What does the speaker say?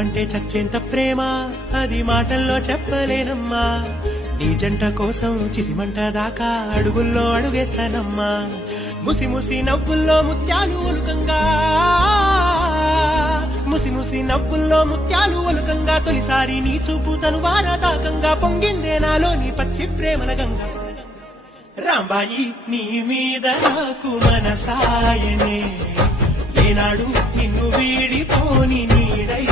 నువ్వంటే చచ్చేంత ప్రేమ అది మాటల్లో చెప్పలేనమ్మా నీ జంట కోసం చితిమంట దాకా అడుగుల్లో అడుగేస్తానమ్మా ముసి ముసి నవ్వుల్లో ముత్యాలు ఒలుకంగా ముసి ముసి నవ్వుల్లో ముత్యాలు ఒలుకంగా తొలిసారి నీ చూపు తను వారదాకంగా పొంగిందే నాలో నీ పచ్చి ప్రేమల గంగా రాంబాయి నీ మీద నాకు మనసాయనే ఏనాడు నిన్ను వీడిపోని నీడై